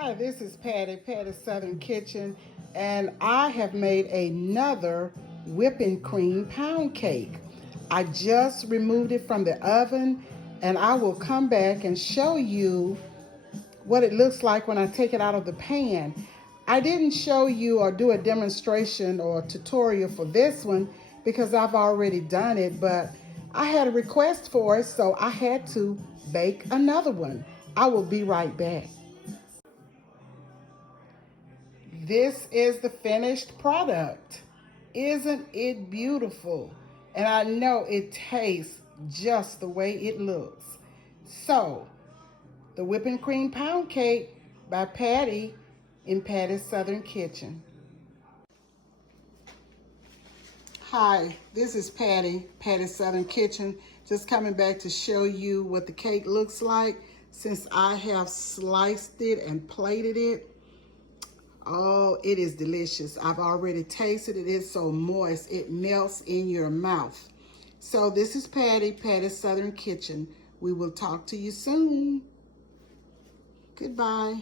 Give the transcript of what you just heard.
Hi, this is Patty's Southern Kitchen, and I have made another whipping cream pound cake. I just removed it from the oven, and I will come back and show you what it looks like when I take it out of the pan. I didn't show you or do a demonstration or tutorial for this one because I've already done it, but I had a request for it, so I had to bake another one. I will be right back. This is the finished product. Isn't it beautiful? And I know it tastes just the way it looks. So, the whipping cream pound cake by Patty in Patty's Southern Kitchen. Hi, this is Patty's Southern Kitchen. Just coming back to show you what the cake looks like since I have sliced it and plated it. Oh, it is delicious. I've already tasted it. It's so moist. It melts in your mouth. So this is Patty's Southern Kitchen. We will talk to you soon. Goodbye.